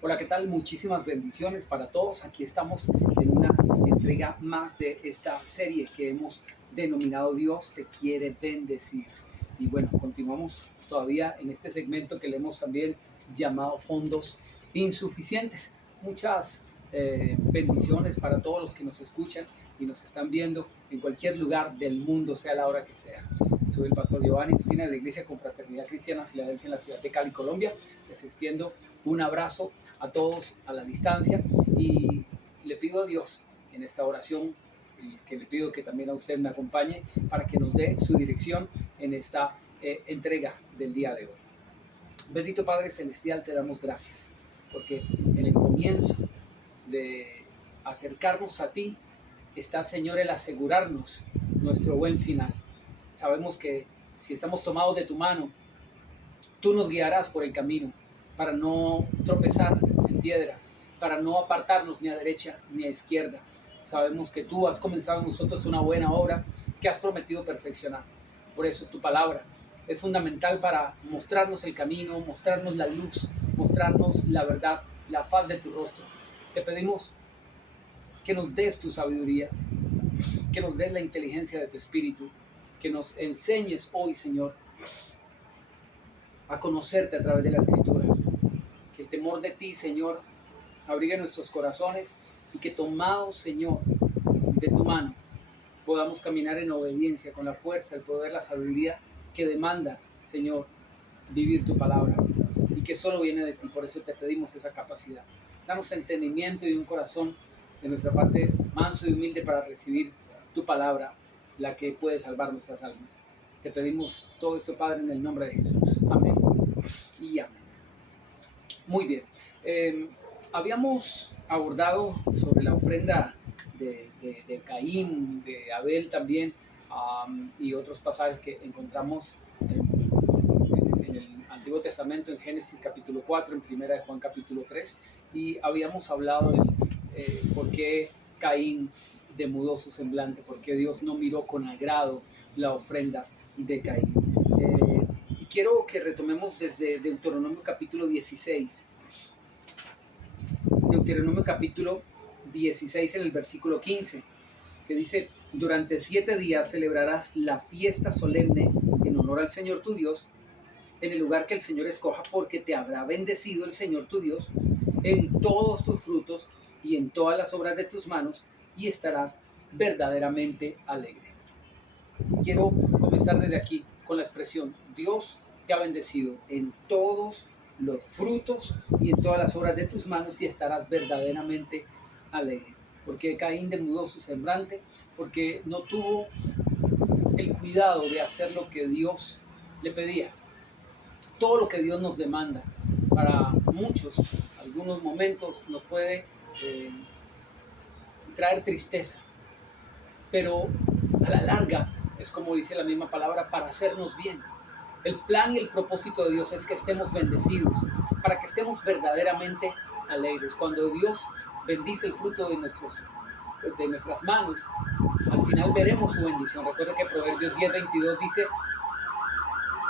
Hola, ¿qué tal? Muchísimas bendiciones para todos. Aquí estamos en una entrega más de esta serie que hemos denominado Dios te quiere bendecir. Y bueno, continuamos todavía en este segmento que le hemos también llamado fondos insuficientes. Muchas bendiciones para todos los que nos escuchan y nos están viendo en cualquier lugar del mundo, sea la hora que sea. Soy el pastor Giovanni Espina de la Iglesia Confraternidad Cristiana Filadelfia en la ciudad de Cali, Colombia. Les extiendo un abrazo a todos a la distancia y le pido a Dios en esta oración, que le pido que también a usted me acompañe para que nos dé su dirección en esta entrega del día de hoy. Bendito Padre Celestial, te damos gracias porque en el comienzo de acercarnos a ti está, Señor, el asegurarnos nuestro buen final. Sabemos que si estamos tomados de tu mano, tú nos guiarás por el camino para no tropezar en piedra, para no apartarnos ni a derecha ni a izquierda. Sabemos que tú has comenzado en nosotros una buena obra que has prometido perfeccionar. Por eso tu palabra es fundamental para mostrarnos el camino, mostrarnos la luz, mostrarnos la verdad, la faz de tu rostro. Te pedimos que nos des tu sabiduría, que nos des la inteligencia de tu espíritu, que nos enseñes hoy, Señor, a conocerte a través de la Escritura. Que el temor de ti, Señor, abrigue nuestros corazones y que tomados, Señor, de tu mano, podamos caminar en obediencia con la fuerza, el poder, la sabiduría que demanda, Señor, vivir tu palabra y que solo viene de ti. Por eso te pedimos esa capacidad. Danos entendimiento y un corazón de nuestra parte manso y humilde para recibir tu palabra, la que puede salvar nuestras almas. Te pedimos todo esto, Padre, en el nombre de Jesús. Amén y amén. Muy bien. Habíamos abordado sobre la ofrenda de Caín, de Abel también, y otros pasajes que encontramos en el Antiguo Testamento, en Génesis capítulo 4, en Primera de Juan capítulo 3, y habíamos hablado de por qué Caín demudó su semblante, por qué Dios no miró con agrado la ofrenda de Caín. Y quiero que retomemos desde Deuteronomio capítulo 16. Deuteronomio capítulo 16 en el versículo 15, que dice: durante 7 días celebrarás la fiesta solemne en honor al Señor tu Dios, en el lugar que el Señor escoja, porque te habrá bendecido el Señor tu Dios en todos tus frutos y en todas las obras de tus manos, y estarás verdaderamente alegre. Quiero comenzar desde aquí con la expresión: Dios te ha bendecido en todos los frutos y en todas las obras de tus manos, y estarás verdaderamente alegre. Porque Caín demudó su semblante, porque no tuvo el cuidado de hacer lo que Dios le pedía, todo lo que Dios nos demanda. Para muchos, algunos momentos nos puede traer tristeza, pero a la larga es, como dice la misma palabra, para hacernos bien. El plan y el propósito de Dios es que estemos bendecidos, para que estemos verdaderamente alegres. Cuando Dios bendice el fruto de nuestras manos, al final veremos su bendición. Recuerda que Proverbios 10:22 dice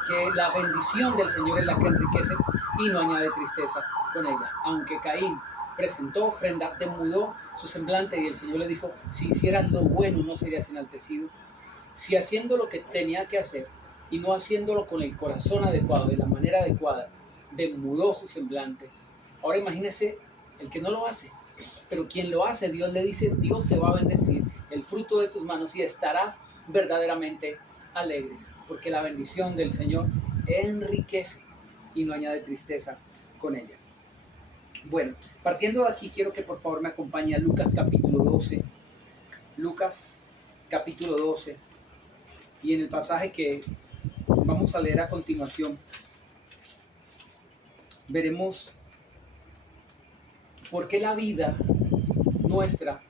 que la bendición del Señor es la que enriquece y no añade tristeza con ella. Aunque Caín presentó ofrenda, demudó su semblante, y el Señor le dijo: si hicieras lo bueno, no serías enaltecido. Si haciendo lo que tenía que hacer y no haciéndolo con el corazón adecuado, de la manera adecuada, demudó su semblante, ahora imagínese el que no lo hace. Pero quien lo hace, Dios le dice: Dios te va a bendecir el fruto de tus manos y estarás verdaderamente alegres, porque la bendición del Señor enriquece y no añade tristeza con ella. Bueno, partiendo de aquí, quiero que por favor me acompañe a Lucas capítulo 12. Lucas capítulo 12. Y en el pasaje que vamos a leer a continuación, veremos por qué la vida nuestra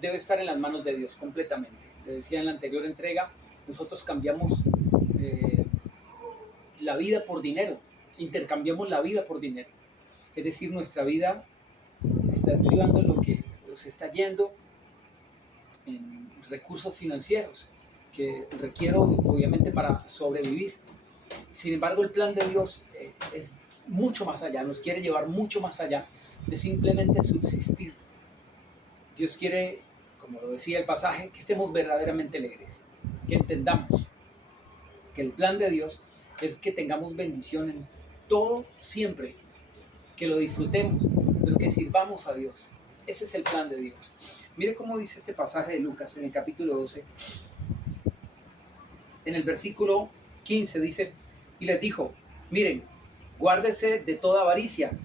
debe estar en las manos de Dios completamente. Les decía en la anterior entrega, nosotros cambiamos la vida por dinero, intercambiamos la vida por dinero. Es decir, nuestra vida está estribando en lo que se está yendo en recursos financieros que requiero obviamente para sobrevivir. Sin embargo, el plan de Dios es mucho más allá, nos quiere llevar mucho más allá, de simplemente subsistir. Dios quiere, como lo decía el pasaje, que estemos verdaderamente alegres, que entendamos que el plan de Dios es que tengamos bendición en todo siempre, que lo disfrutemos, pero que sirvamos a Dios. Ese es el plan de Dios. Mire cómo dice este pasaje de Lucas en el capítulo 12. En el versículo 15 dice, y les dijo, miren, guárdese de toda avaricia,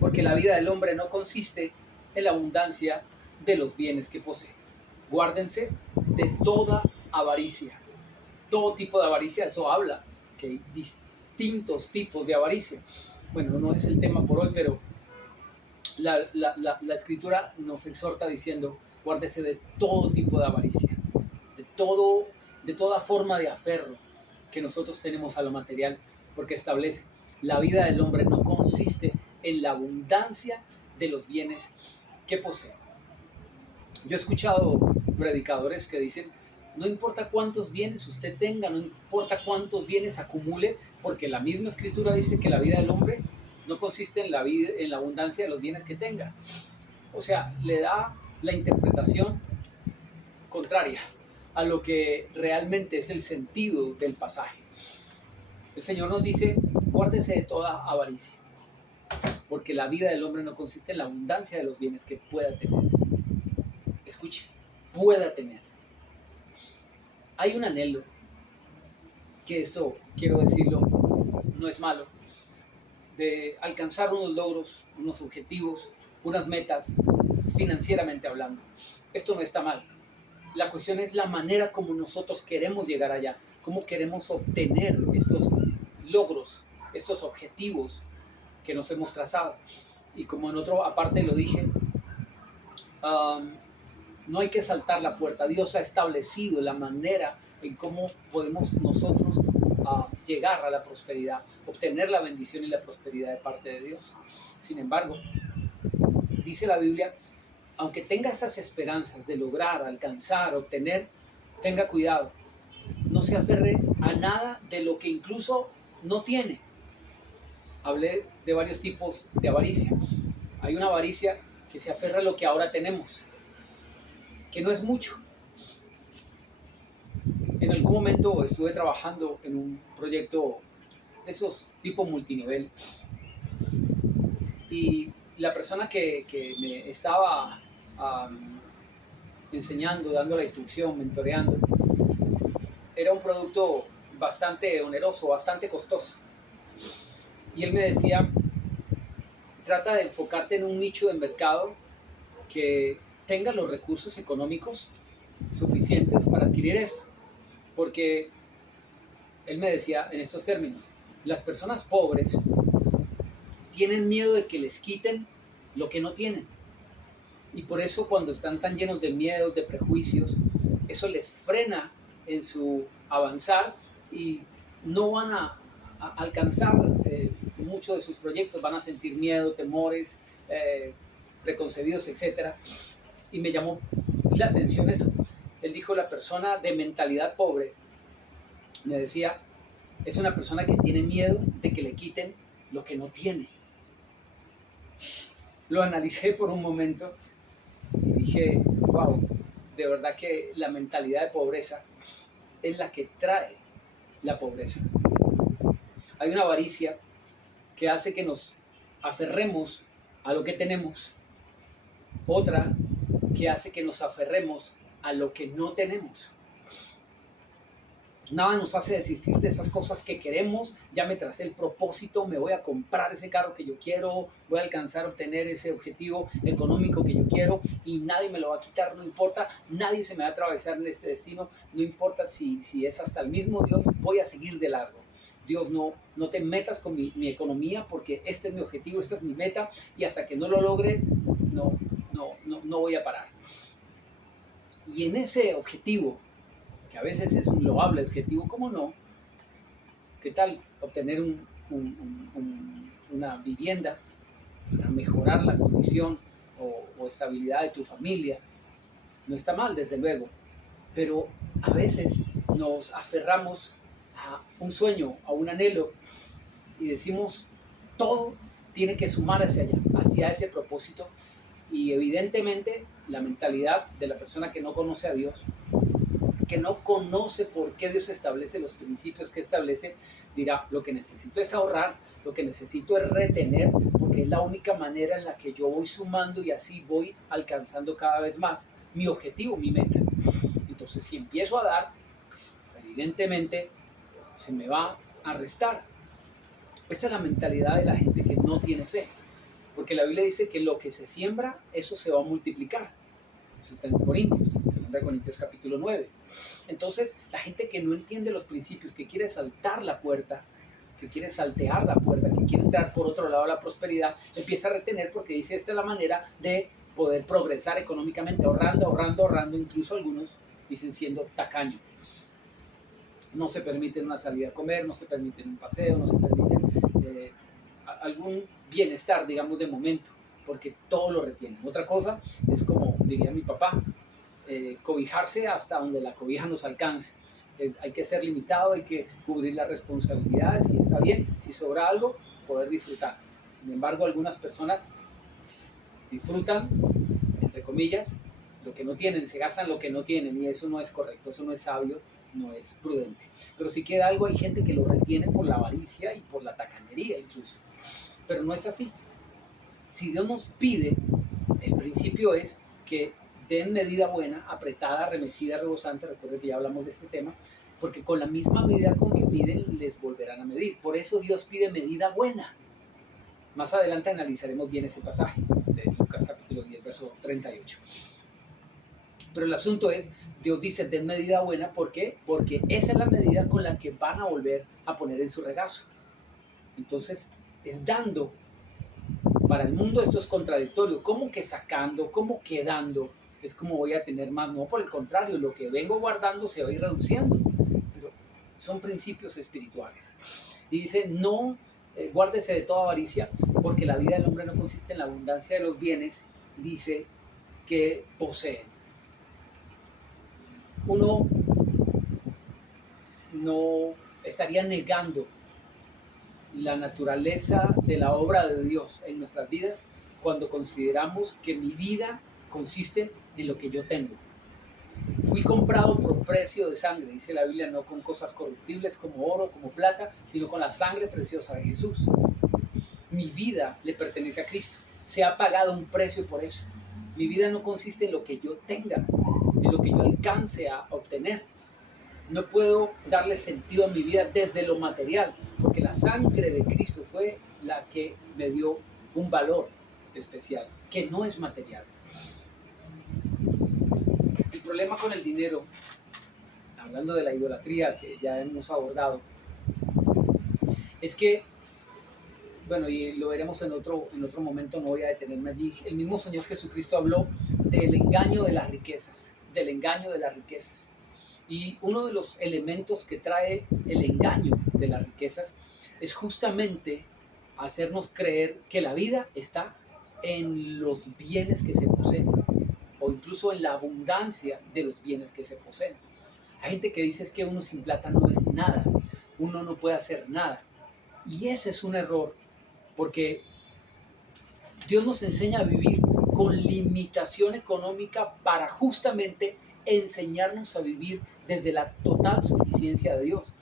porque la vida del hombre no consiste en la abundancia de los bienes que posee. Guárdense de toda avaricia. Todo tipo de avaricia, eso habla, que hay distintos tipos de avaricia. Bueno, no es el tema por hoy, pero la escritura nos exhorta diciendo, guárdese de todo tipo de avaricia, de toda forma de aferro que nosotros tenemos a lo material, porque establece, la vida del hombre no consiste en la abundancia de los bienes que posee. Yo he escuchado predicadores que dicen, no importa cuántos bienes usted tenga, no importa cuántos bienes acumule, porque la misma escritura dice que la vida del hombre no consiste en la abundancia de los bienes que tenga. O sea, le da la interpretación contraria a lo que realmente es el sentido del pasaje. El Señor nos dice, guárdese de toda avaricia, porque la vida del hombre no consiste en la abundancia de los bienes que pueda tener. Escuche, pueda tener. Hay un anhelo, que esto, quiero decirlo, no es malo, de alcanzar unos logros, unos objetivos, unas metas, financieramente hablando. Esto no está mal. La cuestión es la manera como nosotros queremos llegar allá, cómo queremos obtener estos logros, estos objetivos que nos hemos trazado. Y como en otro aparte lo dije, no hay que saltar la puerta. Dios ha establecido la manera en cómo podemos nosotros llegar a la prosperidad, obtener la bendición y la prosperidad de parte de Dios. Sin embargo, dice la Biblia, aunque tenga esas esperanzas de lograr, alcanzar, obtener, tenga cuidado. No se aferre a nada de lo que incluso no tiene. Hablé de varios tipos de avaricia. Hay una avaricia que se aferra a lo que ahora tenemos, que no es mucho. En algún momento estuve trabajando en un proyecto de esos tipo multinivel y la persona que me estaba enseñando, dando la instrucción, mentoreando, era un producto bastante oneroso, bastante costoso. Y él me decía, trata de enfocarte en un nicho de mercado que tenga los recursos económicos suficientes para adquirir esto. Porque él me decía en estos términos, las personas pobres tienen miedo de que les quiten lo que no tienen. Y por eso cuando están tan llenos de miedos, de prejuicios, eso les frena en su avanzar y no van a alcanzar muchos de sus proyectos, van a sentir miedo, temores, preconcebidos, etc. Y me llamó la atención eso. Él dijo, la persona de mentalidad pobre, me decía, es una persona que tiene miedo de que le quiten lo que no tiene. Lo analicé por un momento y dije, wow, de verdad que la mentalidad de pobreza es la que trae la pobreza. Hay una avaricia que hace que nos aferremos a lo que tenemos, otra que hace que nos aferremos a lo que no tenemos. Nada nos hace desistir de esas cosas que queremos. Ya me tracé el propósito, me voy a comprar ese carro que yo quiero, voy a alcanzar a obtener ese objetivo económico que yo quiero y nadie me lo va a quitar, no importa, nadie se me va a atravesar en este destino, no importa si es hasta el mismo Dios, voy a seguir de largo. Dios, no te metas con mi economía porque este es mi objetivo, esta es mi meta y hasta que no lo logre, no voy a parar. Y en ese objetivo, que a veces es un loable objetivo, ¿cómo no? ¿Qué tal obtener una vivienda, mejorar la condición o estabilidad de tu familia? No está mal, desde luego, pero a veces nos aferramos a un sueño, a un anhelo y decimos todo tiene que sumar hacia allá, hacia ese propósito. Y evidentemente la mentalidad de la persona que no conoce a Dios, que no conoce por qué Dios establece los principios que establece, dirá, lo que necesito es ahorrar, lo que necesito es retener, porque es la única manera en la que yo voy sumando y así voy alcanzando cada vez más mi objetivo, mi meta. Entonces, si empiezo a dar, evidentemente se me va a restar. Esa es la mentalidad de la gente que no tiene fe, porque la Biblia dice que lo que se siembra, eso se va a multiplicar. Eso está en Corintios, 2 Corintios capítulo 9. Entonces, la gente que no entiende los principios, que quiere saltar la puerta, que quiere saltear la puerta, que quiere entrar por otro lado de la prosperidad, empieza a retener porque dice, esta es la manera de poder progresar económicamente, ahorrando, ahorrando, ahorrando. Incluso algunos dicen siendo tacaño. No se permiten una salida a comer, no se permiten un paseo, no se permiten algún bienestar, digamos, de momento, porque todo lo retienen. Otra cosa es, como diría mi papá, cobijarse hasta donde la cobija nos alcance. Hay que ser limitado, hay que cubrir las responsabilidades y está bien, si sobra algo, poder disfrutar. Sin embargo, algunas personas disfrutan, entre comillas, lo que no tienen, se gastan lo que no tienen y eso no es correcto, eso no es sabio, no es prudente. Pero si queda algo, hay gente que lo retiene por la avaricia y por la tacañería incluso. Pero no es así. Si Dios nos pide, el principio es que den medida buena, apretada, remecida, rebosante. Recuerden que ya hablamos de este tema, porque con la misma medida con que miden, les volverán a medir. Por eso Dios pide medida buena. Más adelante analizaremos bien ese pasaje de Lucas capítulo 10, verso 38. Pero el asunto es, Dios dice, den medida buena, ¿por qué? Porque esa es la medida con la que van a volver a poner en su regazo. Entonces, es dando. Para el mundo esto es contradictorio. ¿Cómo que sacando? ¿Cómo que dando? Es como voy a tener más. No, por el contrario, lo que vengo guardando se va a ir reduciendo. Pero son principios espirituales. Y dice, no, guárdese de toda avaricia, porque la vida del hombre no consiste en la abundancia de los bienes, dice, que poseen. Uno no estaría negando la naturaleza de la obra de Dios en nuestras vidas cuando consideramos que mi vida consiste en lo que yo tengo. Fui comprado por precio de sangre, dice la Biblia, no con cosas corruptibles como oro, como plata, sino con la sangre preciosa de Jesús. Mi vida le pertenece a Cristo. Se ha pagado un precio por eso. Mi vida no consiste en lo que yo tenga, en lo que yo alcance a obtener. No puedo darle sentido a mi vida desde lo material, porque la sangre de Cristo fue la que me dio un valor especial, que no es material. El problema con el dinero, hablando de la idolatría que ya hemos abordado, es que, bueno, y lo veremos en otro momento, no voy a detenerme allí. El mismo Señor Jesucristo habló del engaño de las riquezas, del engaño de las riquezas. Y uno de los elementos que trae el engaño de las riquezas es justamente hacernos creer que la vida está en los bienes que se poseen o incluso en la abundancia de los bienes que se poseen. Hay gente que dice es que uno sin plata no es nada, uno no puede hacer nada. Y ese es un error, porque Dios nos enseña a vivir con limitación económica para justamente enseñarnos a vivir desde la total suficiencia de Dios.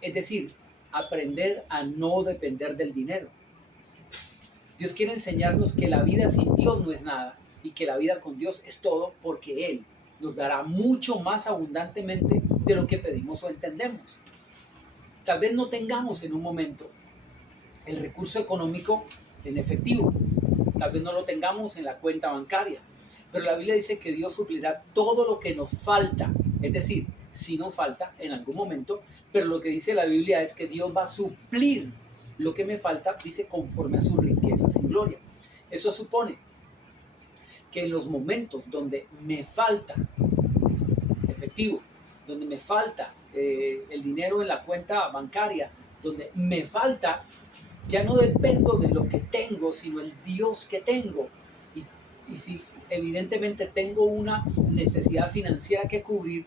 Es decir, aprender a no depender del dinero. Dios quiere enseñarnos que la vida sin Dios no es nada y que la vida con Dios es todo, porque Él nos dará mucho más abundantemente de lo que pedimos o entendemos. Tal vez no tengamos en un momento el recurso económico en efectivo, tal vez no lo tengamos en la cuenta bancaria, pero la Biblia dice que Dios suplirá todo lo que nos falta. Es decir, si nos falta en algún momento, pero lo que dice la Biblia es que Dios va a suplir lo que me falta, dice, conforme a sus riquezas en gloria. Eso supone que en los momentos donde me falta efectivo, donde me falta el dinero en la cuenta bancaria, donde me falta, ya no dependo de lo que tengo, sino el Dios que tengo. Y si evidentemente tengo una necesidad financiera que cubrir,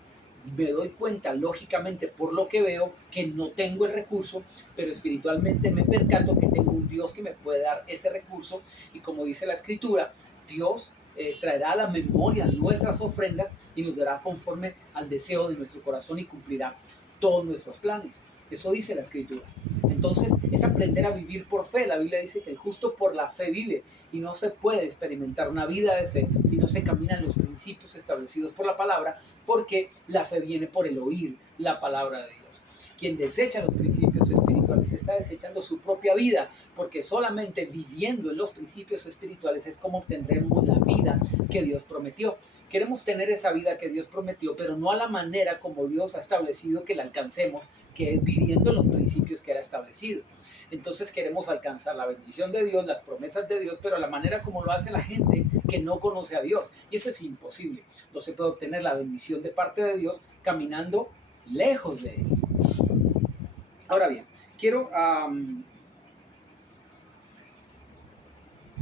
me doy cuenta lógicamente por lo que veo que no tengo el recurso, pero espiritualmente me percato que tengo un Dios que me puede dar ese recurso y como dice la escritura, Dios traerá a la memoria nuestras ofrendas y nos dará conforme al deseo de nuestro corazón y cumplirá todos nuestros planes. Eso dice la escritura. Entonces es aprender a vivir por fe. La Biblia dice que el justo por la fe vive y no se puede experimentar una vida de fe si no se caminan los principios establecidos por la palabra, porque la fe viene por el oír la palabra de Dios. Quien desecha los principios espirituales está desechando su propia vida, porque solamente viviendo en los principios espirituales es como obtendremos la vida que Dios prometió. Queremos tener esa vida que Dios prometió, pero no a la manera como Dios ha establecido que la alcancemos, que es viviendo en los principios que Él ha establecido. Entonces queremos alcanzar la bendición de Dios, las promesas de Dios, pero a la manera como lo hace la gente que no conoce a Dios. Y eso es imposible. No se puede obtener la bendición de parte de Dios caminando lejos de Él. Ahora bien, quiero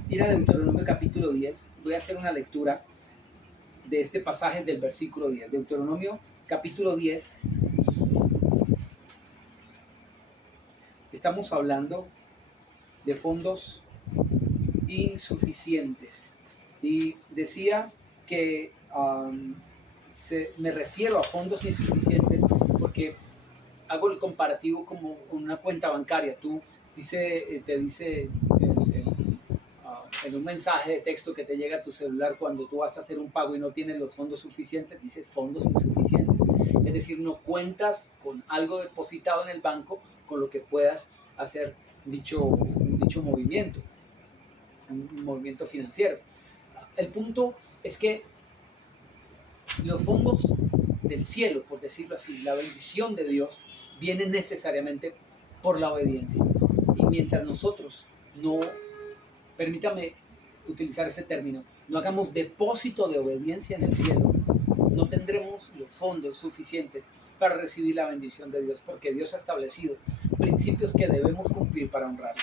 ir a Deuteronomio capítulo 10. Voy a hacer una lectura de este pasaje del versículo 10. Deuteronomio capítulo 10. Estamos hablando de fondos insuficientes. Y decía que me refiero a fondos insuficientes porque hago el comparativo como una cuenta bancaria. Te dice en un mensaje de texto que te llega a tu celular cuando tú vas a hacer un pago y no tienes los fondos suficientes, dice fondos insuficientes. Es decir, no cuentas con algo depositado en el banco con lo que puedas hacer dicho movimiento, un movimiento financiero. El punto es que los fondos del cielo, por decirlo así, la bendición de Dios, viene necesariamente por la obediencia. Y mientras nosotros no, permítame utilizar ese término, no hagamos depósito de obediencia en el cielo, no tendremos los fondos suficientes para recibir la bendición de Dios, porque Dios ha establecido principios que debemos cumplir para honrarlo.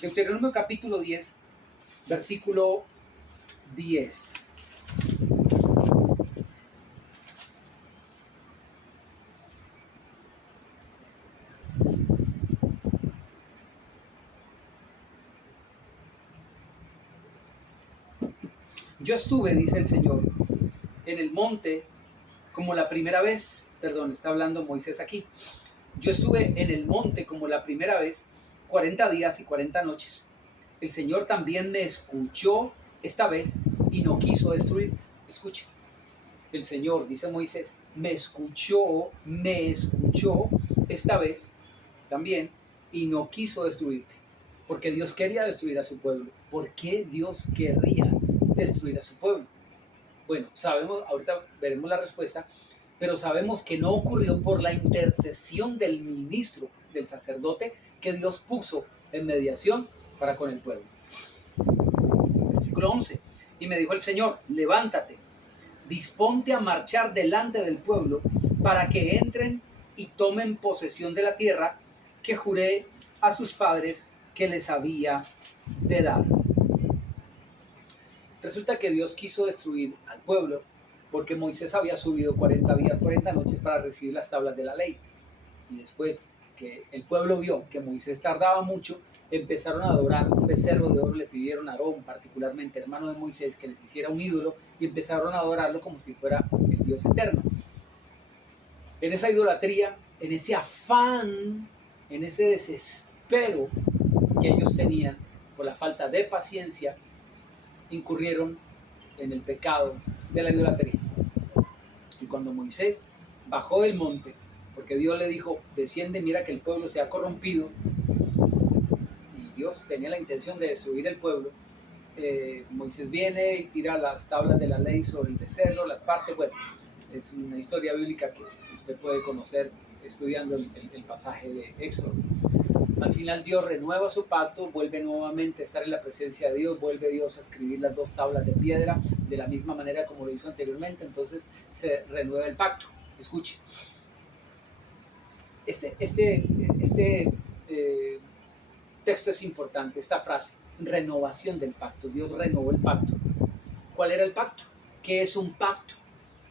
Deuteronomio capítulo 10, versículo 10. Yo estuve, dice el Señor, en el monte como la primera vez, está hablando Moisés aquí. Yo estuve en el monte como la primera vez, 40 días y 40 noches. El Señor también me escuchó esta vez y no quiso destruirte. Escuche. El Señor, dice Moisés, me escuchó esta vez también y no quiso destruirte. Porque Dios quería destruir a su pueblo. ¿Por qué Dios querría destruir a su pueblo? Bueno, sabemos, ahorita veremos la respuesta, pero sabemos que no ocurrió por la intercesión del ministro, del sacerdote, que Dios puso en mediación para con el pueblo. Versículo 11. Y me dijo el Señor, levántate, disponte a marchar delante del pueblo para que entren y tomen posesión de la tierra que juré a sus padres que les había de dar. Resulta que Dios quiso destruir al pueblo porque Moisés había subido 40 días, 40 noches para recibir las tablas de la ley. Y después que el pueblo vio que Moisés tardaba mucho, empezaron a adorar un becerro de oro. Le pidieron a Aarón, particularmente hermano de Moisés, que les hiciera un ídolo y empezaron a adorarlo como si fuera el Dios eterno. En esa idolatría, en ese afán, en ese desespero que ellos tenían por la falta de paciencia, incurrieron en el pecado de la idolatría. Y cuando Moisés bajó del monte, porque Dios le dijo, desciende, mira que el pueblo se ha corrompido, y Dios tenía la intención de destruir el pueblo, Moisés viene y tira las tablas de la ley sobre el becerro, las partes. Bueno, es una historia bíblica que usted puede conocer estudiando el pasaje de Éxodo. Al final Dios renueva su pacto, vuelve nuevamente a estar en la presencia de Dios, vuelve Dios a escribir las dos tablas de piedra de la misma manera como lo hizo anteriormente, entonces se renueva el pacto. Escuche, este texto es importante, esta frase, renovación del pacto. Dios renovó el pacto. ¿Cuál era el pacto? ¿Qué es un pacto?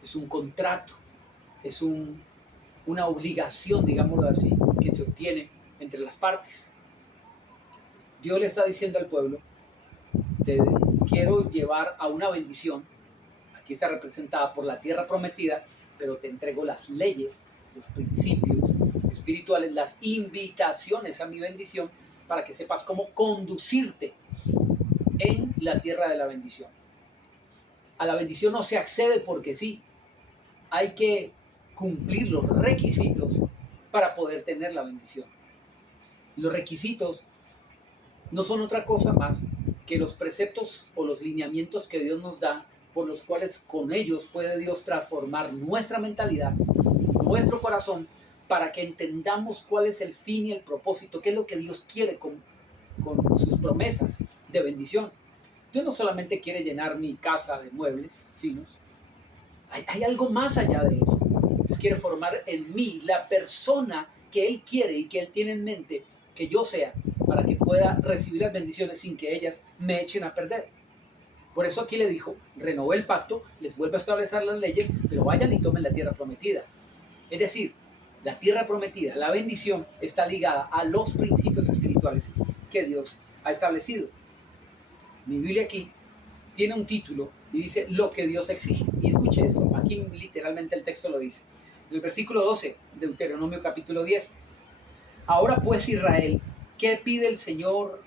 Es un contrato. es una obligación, digámoslo así, que se obtiene entre las partes. Dios le está diciendo al pueblo, te quiero llevar a una bendición, aquí está representada por la tierra prometida, pero te entrego las leyes, los principios espirituales, las invitaciones a mi bendición, para que sepas cómo conducirte en la tierra de la bendición. A la bendición no se accede porque sí, hay que cumplir los requisitos para poder tener la bendición. Los requisitos no son otra cosa más que los preceptos o los lineamientos que Dios nos da, por los cuales con ellos puede Dios transformar nuestra mentalidad, nuestro corazón, para que entendamos cuál es el fin y el propósito, qué es lo que Dios quiere con sus promesas de bendición. Dios no solamente quiere llenar mi casa de muebles finos, hay algo más allá de eso. Dios quiere formar en mí la persona que Él quiere y que Él tiene en mente que yo sea, para que pueda recibir las bendiciones sin que ellas me echen a perder. Por eso aquí le dijo, renové el pacto, les vuelvo a establecer las leyes, pero vayan y tomen la tierra prometida. Es decir, la tierra prometida, la bendición, está ligada a los principios espirituales que Dios ha establecido. Mi Biblia aquí tiene un título y dice lo que Dios exige. Y escuche esto, aquí literalmente el texto lo dice. En el versículo 12 de Deuteronomio capítulo 10. Ahora pues, Israel, ¿qué pide el Señor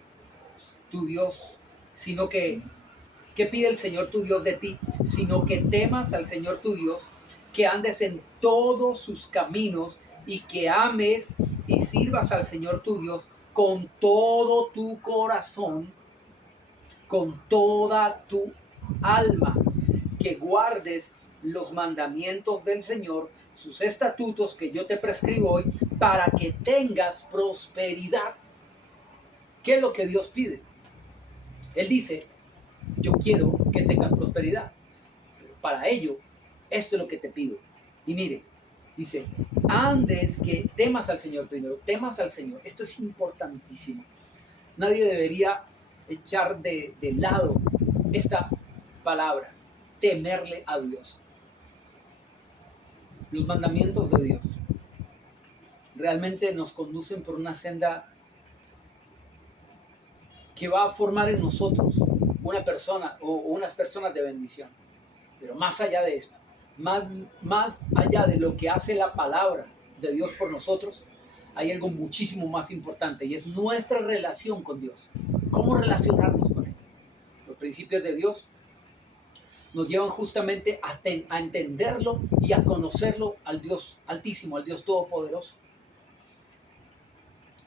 tu Dios? ¿Qué pide el Señor tu Dios de ti? Sino que temas al Señor tu Dios, que andes en todos sus caminos y que ames y sirvas al Señor tu Dios con todo tu corazón, con toda tu alma, que guardes los mandamientos del Señor, sus estatutos que yo te prescribo hoy, para que tengas prosperidad. ¿Qué es lo que Dios pide? Él dice, yo quiero que tengas prosperidad, pero para ello, esto es lo que te pido. Y mire, dice, andes, que temas al Señor primero, temas al Señor. Esto es importantísimo. Nadie debería echar de lado esta palabra, temerle a Dios. Los mandamientos de Dios realmente nos conducen por una senda que va a formar en nosotros una persona o unas personas de bendición. Pero más allá de esto, más allá de lo que hace la palabra de Dios por nosotros, hay algo muchísimo más importante, y es nuestra relación con Dios. ¿Cómo relacionarnos con Él? Los principios de Dios nos llevan justamente a entenderlo y a conocerlo, al Dios Altísimo, al Dios Todopoderoso.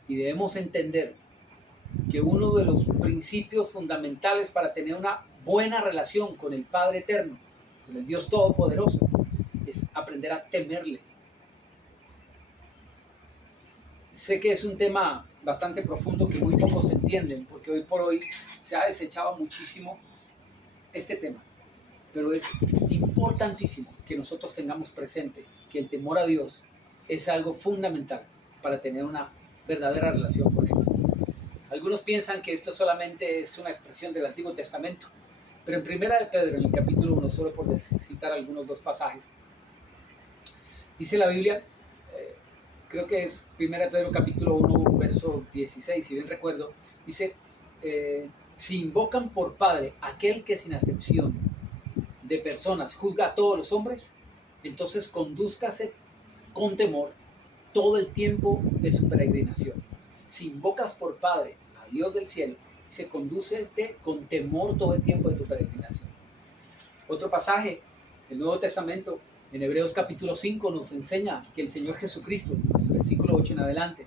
Y debemos entender que uno de los principios fundamentales para tener una buena relación con el Padre Eterno, con el Dios Todopoderoso, es aprender a temerle. Sé que es un tema bastante profundo que muy pocos entienden, porque hoy por hoy se ha desechado muchísimo este tema. Pero es importantísimo que nosotros tengamos presente que el temor a Dios es algo fundamental para tener una verdadera relación con Él. Algunos piensan que esto solamente es una expresión del Antiguo Testamento, pero en Primera de Pedro, en el capítulo 1, solo por citar algunos dos pasajes, dice la Biblia, creo que es Primera de Pedro capítulo 1, verso 16, si bien recuerdo, dice, si invocan por Padre aquel que sin acepción de personas juzga a todos los hombres, entonces condúzcase con temor todo el tiempo de su peregrinación. Si invocas por Padre a Dios del cielo, se condúcete con temor todo el tiempo de tu peregrinación. Otro pasaje del Nuevo Testamento, en Hebreos capítulo 5, nos enseña que el Señor Jesucristo, en el versículo 8 en adelante,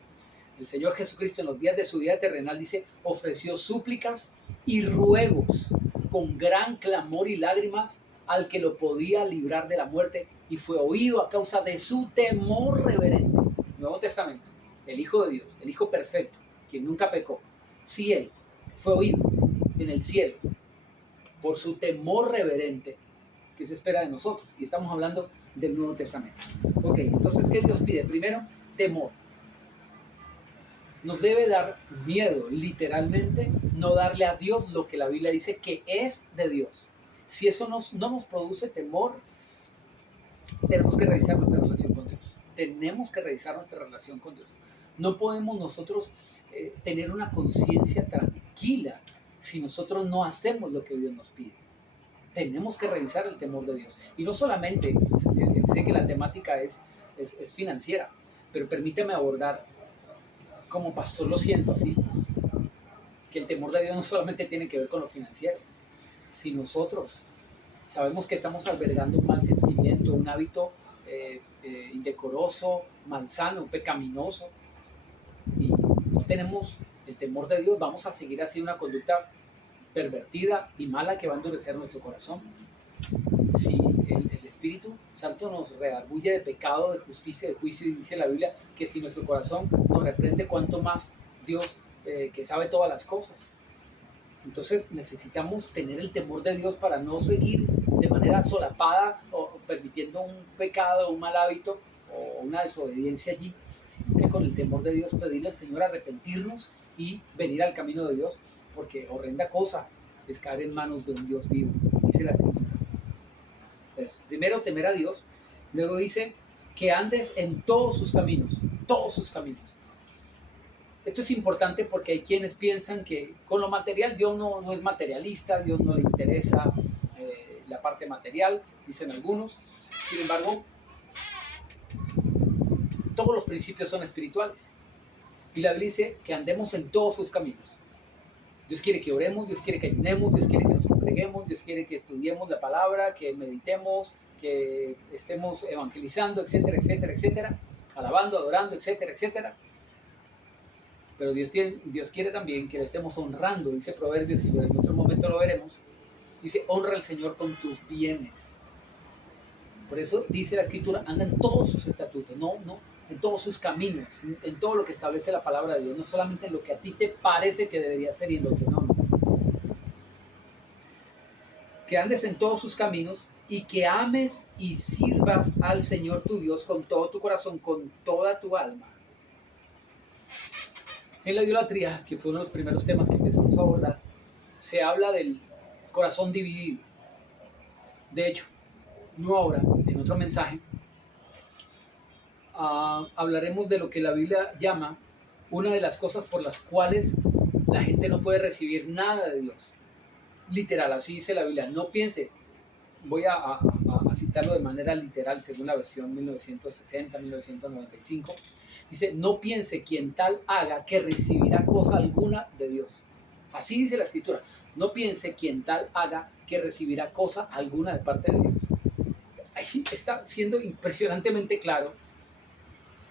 el Señor Jesucristo en los días de su vida terrenal dice, ofreció súplicas y ruegos con gran clamor y lágrimas al que lo podía librar de la muerte, y fue oído a causa de su temor reverente. Nuevo Testamento, el Hijo de Dios, el Hijo perfecto, quien nunca pecó, sí, Él fue oído en el cielo por su temor reverente que se espera de nosotros, y estamos hablando del Nuevo Testamento. Ok, entonces, ¿qué Dios pide? Primero, temor. Nos debe dar miedo, literalmente, no darle a Dios lo que la Biblia dice que es de Dios. Si eso no nos produce temor, tenemos que revisar nuestra relación con Dios. Tenemos que revisar nuestra relación con Dios. No podemos nosotros tener una conciencia tranquila si nosotros no hacemos lo que Dios nos pide. Tenemos que revisar el temor de Dios. Y no solamente, sé que la temática es financiera, pero permíteme abordar, como pastor lo siento así, que el temor de Dios no solamente tiene que ver con lo financiero. Si nosotros sabemos que estamos albergando un mal sentimiento, un hábito indecoroso, malsano, pecaminoso, y no tenemos el temor de Dios, vamos a seguir haciendo una conducta pervertida y mala que va a endurecer nuestro corazón. Si el Espíritu Santo nos redarguye de pecado, de justicia, de juicio, y dice la Biblia que si nuestro corazón nos reprende, cuanto más Dios que sabe todas las cosas. Entonces necesitamos tener el temor de Dios para no seguir de manera solapada o permitiendo un pecado, un mal hábito o una desobediencia allí, sino que con el temor de Dios pedirle al Señor arrepentirnos y venir al camino de Dios, porque horrenda cosa es caer en manos de un Dios vivo, dice la Escritura. Entonces, primero temer a Dios, luego dice que andes en todos sus caminos, todos sus caminos. Esto es importante porque hay quienes piensan que con lo material Dios no es materialista, Dios no le interesa la parte material, dicen algunos. Sin embargo, todos los principios son espirituales. Y la Biblia dice que andemos en todos sus caminos. Dios quiere que oremos, Dios quiere que ayunemos, Dios quiere que nos congreguemos, Dios quiere que estudiemos la palabra, que meditemos, que estemos evangelizando, etcétera, etcétera, etcétera, alabando, adorando, etcétera, etcétera. Pero Dios quiere también que lo estemos honrando, dice Proverbios, y en otro momento lo veremos. Dice, honra al Señor con tus bienes. Por eso dice la Escritura, anda en todos sus estatutos, no en todos sus caminos, en todo lo que establece la palabra de Dios, no solamente en lo que a ti te parece que debería ser y en lo que no. Que andes en todos sus caminos y que ames y sirvas al Señor tu Dios con todo tu corazón, con toda tu alma. En la idolatría, que fue uno de los primeros temas que empezamos a abordar, se habla del corazón dividido. De hecho, no ahora, en otro mensaje, hablaremos de lo que la Biblia llama una de las cosas por las cuales la gente no puede recibir nada de Dios. Literal, así dice la Biblia. No piense, voy a citarlo de manera literal según la versión 1960-1995. Dice, no piense quien tal haga que recibirá cosa alguna de Dios. Así dice la Escritura. No piense quien tal haga que recibirá cosa alguna de parte de Dios. Ahí está siendo impresionantemente claro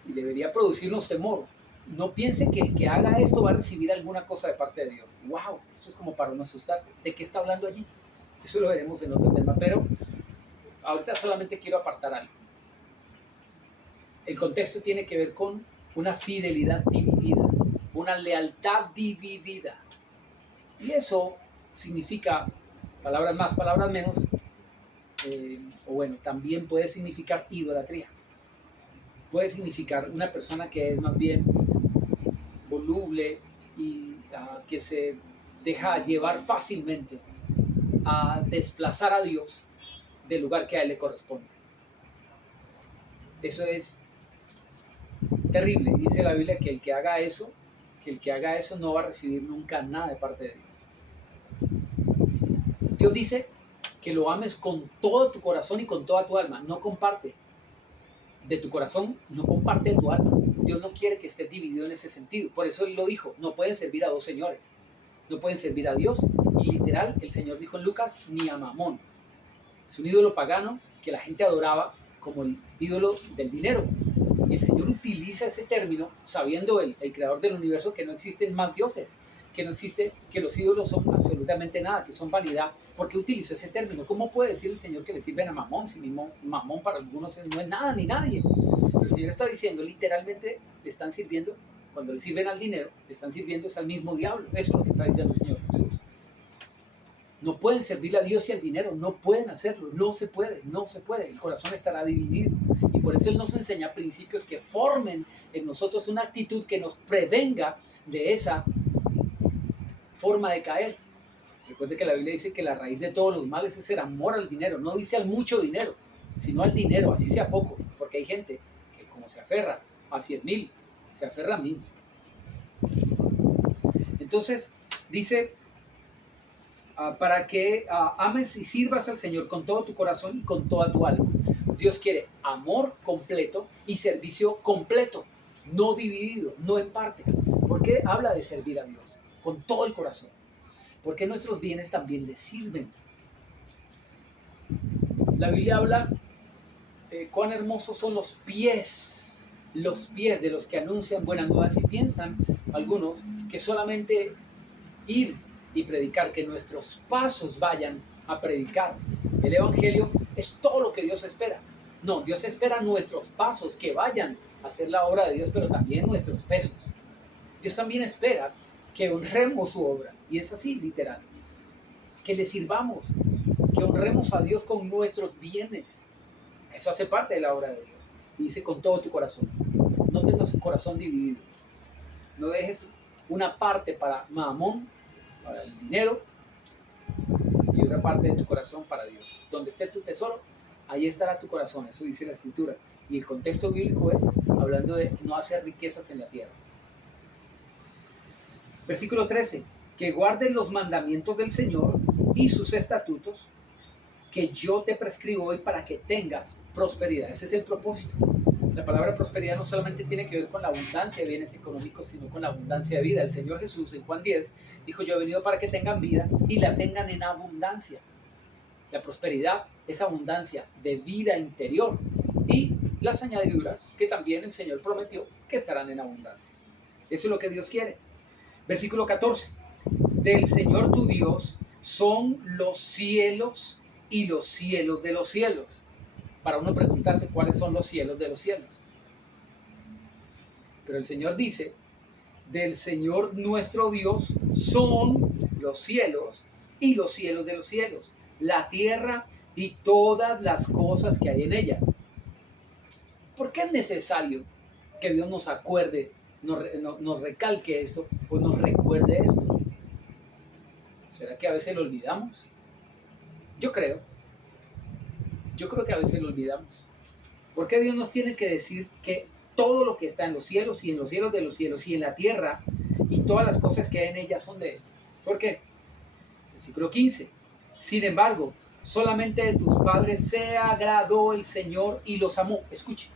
y debería producirnos temor. No piense que el que haga esto va a recibir alguna cosa de parte de Dios. ¡Wow! Eso es como para no asustar. ¿De qué está hablando allí? Eso lo veremos en otro tema, pero ahorita solamente quiero apartar algo. El contexto tiene que ver con una fidelidad dividida, una lealtad dividida. Y eso significa, palabras más, palabras menos, o bueno, también puede significar idolatría. Puede significar una persona que es más bien voluble y que se deja llevar fácilmente a desplazar a Dios del lugar que a él le corresponde. Eso es terrible. Dice la Biblia que el que haga eso no va a recibir nunca nada de parte de Dios. Dios dice que lo ames con todo tu corazón y con toda tu alma. No comparte de tu corazón, no comparte de tu alma. Dios no quiere que estés dividido en ese sentido. Por eso Él lo dijo, no pueden servir a dos señores. No pueden servir a Dios. Y literal, el Señor dijo en Lucas, ni a Mamón. Es un ídolo pagano que la gente adoraba como el ídolo del dinero. Y el Señor utiliza ese término sabiendo el creador del universo que no existen más dioses, que no existe, que los ídolos son absolutamente nada, que son vanidad. ¿Por qué utilizó ese término? ¿Cómo puede decir el Señor que le sirven a Mamón si Mamón para algunos no es nada ni nadie? Pero el Señor está diciendo, literalmente le están sirviendo, cuando le sirven al dinero, le están sirviendo es al mismo diablo. Eso es lo que está diciendo el Señor Jesús. No pueden servirle a Dios y al dinero, no pueden hacerlo, no se puede, el corazón estará dividido. Y por eso Él nos enseña principios que formen en nosotros una actitud que nos prevenga de esa forma de caer. Recuerde que la Biblia dice que la raíz de todos los males es el amor al dinero, no dice al mucho dinero, sino al dinero, así sea poco, porque hay gente que como se aferra a 100,000, se aferra a 1,000. Entonces, dice, para que ames y sirvas al Señor con todo tu corazón y con toda tu alma. Dios quiere amor completo y servicio completo, no dividido, no en parte. ¿Por qué habla de servir a Dios? Con todo el corazón. Porque nuestros bienes también le sirven. La Biblia habla cuán hermosos son los pies de los que anuncian buenas nuevas, y piensan algunos que solamente ir y predicar, que nuestros pasos vayan a predicar el Evangelio, es todo lo que Dios espera. No, Dios espera nuestros pasos, que vayan a hacer la obra de Dios, pero también nuestros pesos. Dios también espera que honremos su obra, y es así, literal, que le sirvamos, que honremos a Dios con nuestros bienes. Eso hace parte de la obra de Dios. Y dice, con todo tu corazón. No tengas un corazón dividido. No dejes una parte para Mamón, para el dinero, y otra parte de tu corazón para Dios. Donde esté tu tesoro, ahí estará tu corazón. Eso dice la Escritura. Y el contexto bíblico es hablando de no hacer riquezas en la tierra. Versículo 13. Que guarden los mandamientos del Señor y sus estatutos, que yo te prescribo hoy, para que tengas prosperidad. Ese es el propósito. La palabra prosperidad no solamente tiene que ver con la abundancia de bienes económicos, sino con la abundancia de vida. El Señor Jesús en Juan 10 dijo, yo he venido para que tengan vida y la tengan en abundancia. La prosperidad es abundancia de vida interior, y las añadiduras que también el Señor prometió que estarán en abundancia. Eso es lo que Dios quiere. Versículo 14. Del Señor tu Dios son los cielos y los cielos de los cielos. Para uno preguntarse cuáles son los cielos de los cielos. Pero el Señor dice, del Señor nuestro Dios son los cielos y los cielos de los cielos, la tierra y todas las cosas que hay en ella. ¿Por qué es necesario que Dios nos acuerde, nos recalque esto o nos recuerde esto? ¿Será que a veces lo olvidamos? Yo creo que a veces lo olvidamos. ¿Por qué Dios nos tiene que decir que todo lo que está en los cielos y en los cielos de los cielos y en la tierra y todas las cosas que hay en ella son de Él? ¿Por qué? Versículo 15. Sin embargo, solamente de tus padres se agradó el Señor y los amó. Escuche,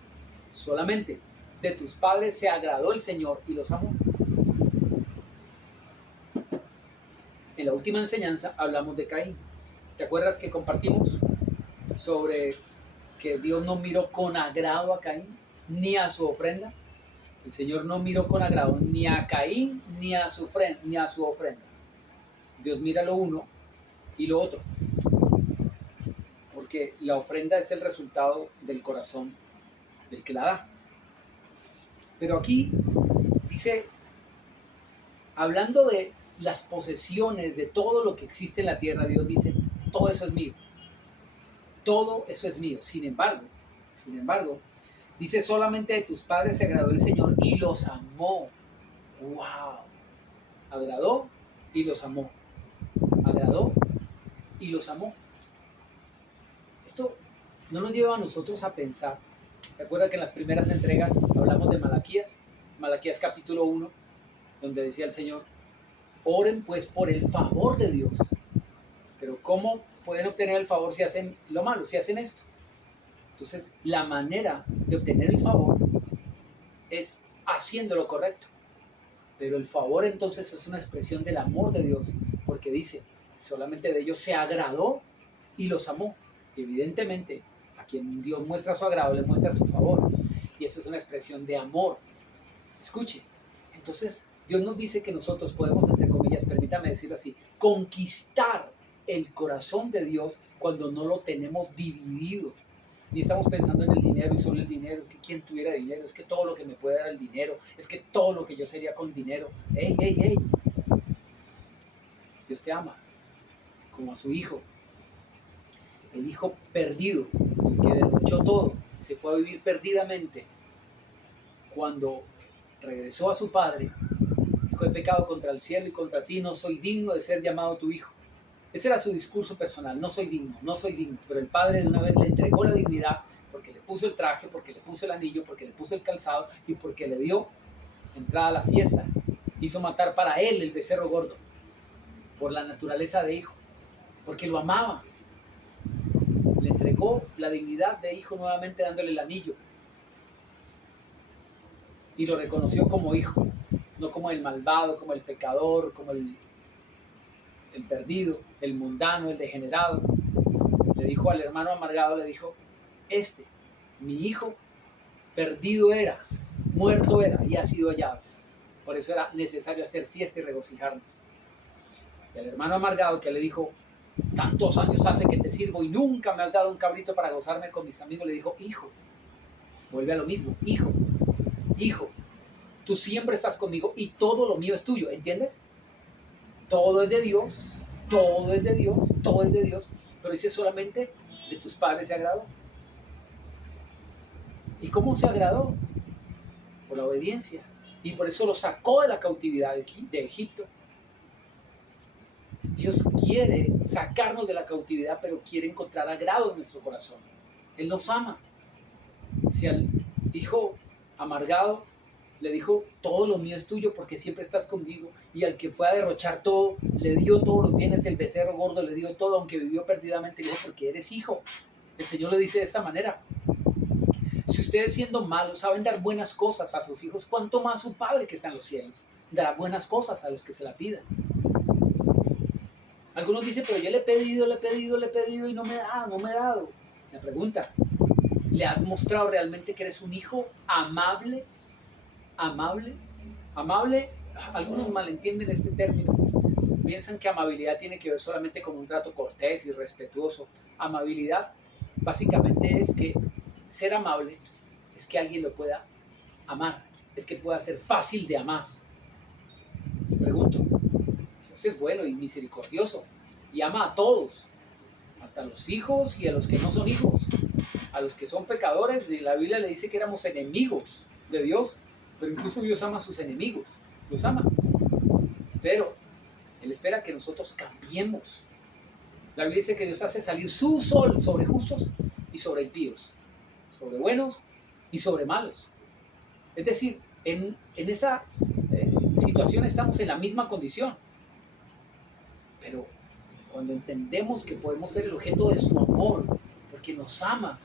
solamente de tus padres se agradó el Señor y los amó. En la última enseñanza hablamos de Caín. ¿Te acuerdas que compartimos sobre que Dios no miró con agrado a Caín ni a su ofrenda? El Señor no miró con agrado ni a Caín ni a su ofrenda. Dios mira lo uno y lo otro, porque la ofrenda es el resultado del corazón del que la da. Pero aquí dice, hablando de las posesiones, de todo lo que existe en la tierra, Dios dice, todo eso es mío. Todo eso es mío. Sin embargo, dice, solamente de tus padres se agradó el Señor y los amó. ¡Wow! Agradó y los amó. Agradó y los amó. Esto no nos lleva a nosotros a pensar. ¿Se acuerdan que en las primeras entregas hablamos de Malaquías? Malaquías capítulo 1, donde decía el Señor, oren pues por el favor de Dios. Pero ¿cómo pueden obtener el favor si hacen lo malo, si hacen esto? Entonces, la manera de obtener el favor es haciendo lo correcto. Pero el favor entonces es una expresión del amor de Dios, porque dice, solamente de ellos se agradó y los amó. Evidentemente, a quien Dios muestra su agrado, le muestra su favor. Y eso es una expresión de amor. Escuche, entonces Dios nos dice que nosotros podemos, entre comillas, permítame decirlo así, conquistar el corazón de Dios cuando no lo tenemos dividido. Ni estamos pensando en el dinero y solo el dinero, que quien tuviera dinero, es que todo lo que me puede dar el dinero, es que todo lo que yo sería con dinero. ¡Ey, ey, ey! Dios te ama como a su hijo. El hijo perdido, el que derrochó todo, se fue a vivir perdidamente. Cuando regresó a su padre, dijo, he pecado contra el cielo y contra ti, no soy digno de ser llamado tu hijo. Ese era su discurso personal, no soy digno, no soy digno. Pero el padre de una vez le entregó la dignidad porque le puso el traje, porque le puso el anillo, porque le puso el calzado y porque le dio entrada a la fiesta. Hizo matar para él el becerro gordo, por la naturaleza de hijo, porque lo amaba. Le entregó la dignidad de hijo nuevamente dándole el anillo. Y lo reconoció como hijo, no como el malvado, como el pecador, como el perdido, el mundano, el degenerado. Le dijo al hermano amargado, le dijo, mi hijo, perdido era, muerto era y ha sido hallado. Por eso era necesario hacer fiesta y regocijarnos. Y al hermano amargado que le dijo, tantos años hace que te sirvo y nunca me has dado un cabrito para gozarme con mis amigos, le dijo, hijo, vuelve a lo mismo, hijo, tú siempre estás conmigo y todo lo mío es tuyo, ¿entiendes? Todo es de Dios, todo es de Dios, todo es de Dios, pero dice solamente de tus padres se agradó. ¿Y cómo se agradó? Por la obediencia. Y por eso lo sacó de la cautividad de Egipto. Dios quiere sacarnos de la cautividad, pero quiere encontrar agrado en nuestro corazón. Él nos ama. Si al hijo amargado le dijo, todo lo mío es tuyo porque siempre estás conmigo, y al que fue a derrochar todo, le dio todos los bienes, el becerro gordo le dio todo, aunque vivió perdidamente, le dijo, porque eres hijo. El Señor lo dice de esta manera. Si ustedes siendo malos saben dar buenas cosas a sus hijos, ¿cuánto más su Padre que está en los cielos dará buenas cosas a los que se la pidan? Algunos dicen, pero yo le he pedido y no me ha dado. La pregunta, ¿le has mostrado realmente que eres un hijo amable? Amable. Algunos malentienden este término. Piensan que amabilidad tiene que ver solamente con un trato cortés y respetuoso. Amabilidad básicamente es que ser amable es que alguien lo pueda amar, es que pueda ser fácil de amar. Me pregunto, Dios es bueno y misericordioso y ama a todos, hasta a los hijos y a los que no son hijos, a los que son pecadores. La Biblia le dice que éramos enemigos de Dios, pero incluso Dios ama a sus enemigos, los ama. Pero Él espera que nosotros cambiemos. La Biblia dice que Dios hace salir su sol sobre justos y sobre impíos, sobre buenos y sobre malos. Es decir, en esa situación estamos en la misma condición. Pero cuando entendemos que podemos ser el objeto de su amor, porque nos ama,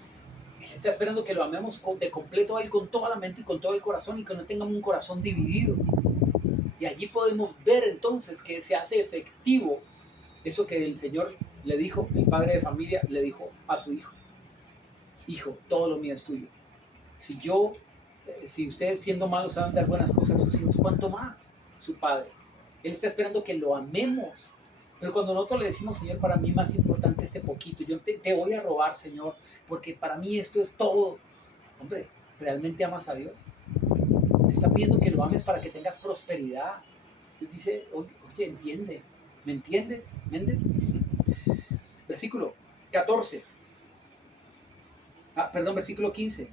Él está esperando que lo amemos de completo a Él con toda la mente y con todo el corazón, y que no tengamos un corazón dividido. Y allí podemos ver entonces que se hace efectivo eso que el Señor le dijo, el padre de familia le dijo a su hijo. Hijo, todo lo mío es tuyo. Si ustedes siendo malos saben dar buenas cosas a sus hijos, ¿cuánto más su Padre? Él está esperando que lo amemos. Pero cuando nosotros le decimos, Señor, para mí más importante este poquito, yo te voy a robar, Señor, porque para mí esto es todo. Hombre, ¿realmente amas a Dios? Te está pidiendo que lo ames para que tengas prosperidad. Dios dice, oye, entiende, ¿me entiendes? ¿Méndez? Versículo 14. Versículo 15.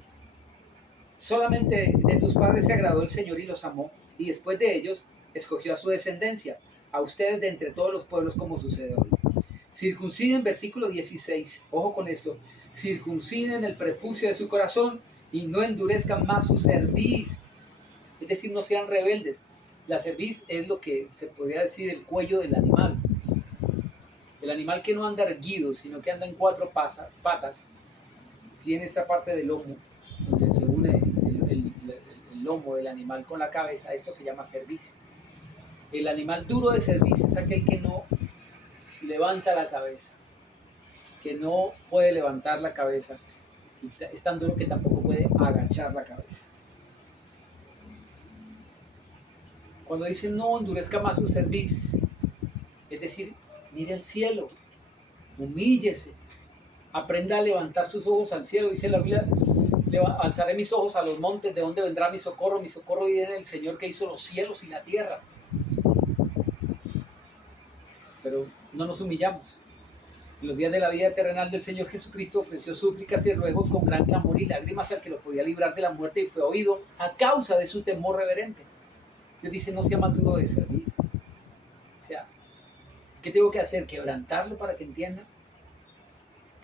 Solamente de tus padres se agradó el Señor y los amó, y después de ellos escogió a su descendencia, a ustedes de entre todos los pueblos, como sucede hoy. Circunciden, versículo 16, ojo con esto, circunciden el prepucio de su corazón y no endurezcan más su cerviz, es decir, no sean rebeldes. La cerviz es lo que se podría decir el cuello del animal. El animal que no anda erguido, sino que anda en cuatro patas, tiene esta parte del lomo, donde se une el lomo del animal con la cabeza. Esto se llama cerviz. El animal duro de cerviz es aquel que no levanta la cabeza, que no puede levantar la cabeza, y es tan duro que tampoco puede agachar la cabeza. Cuando dicen no endurezca más su cerviz, es decir, mire al cielo, humíllese, aprenda a levantar sus ojos al cielo. Dice la Biblia, alzaré mis ojos a los montes, ¿de dónde vendrá mi socorro? Mi socorro viene del Señor que hizo los cielos y la tierra. Pero no nos humillamos. En los días de la vida terrenal del Señor Jesucristo ofreció súplicas y ruegos con gran clamor y lágrimas al que lo podía librar de la muerte, y fue oído a causa de su temor reverente. Dios dice, no sea más duro de cerviz. O sea, ¿Qué tengo que hacer? ¿Quebrantarlo para que entienda?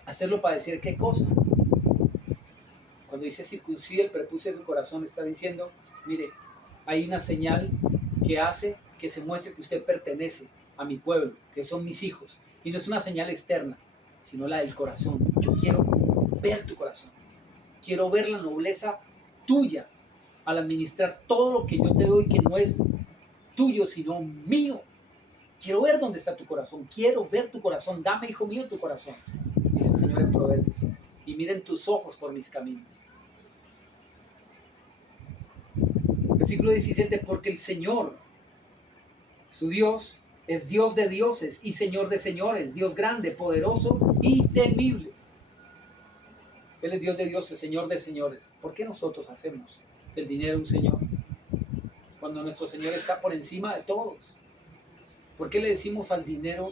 ¿Hacerlo padecer qué cosa? Cuando dice circuncida el prepucio de su corazón, está diciendo, mire, hay una señal que hace que se muestre que usted pertenece a mi pueblo, que son mis hijos. Y no es una señal externa, sino la del corazón. Yo quiero ver tu corazón. Quiero ver la nobleza tuya al administrar todo lo que yo te doy, que no es tuyo, sino mío. Quiero ver dónde está tu corazón. Quiero ver tu corazón. Dame, hijo mío, tu corazón, dice el Señor en Proverbios. Y miren tus ojos por mis caminos. Versículo 17, porque el Señor, su Dios, es Dios de dioses y Señor de señores, Dios grande, poderoso y temible. Él es Dios de dioses, Señor de señores. ¿Por qué nosotros hacemos del dinero un Señor? Cuando nuestro Señor está por encima de todos. ¿Por qué le decimos al dinero,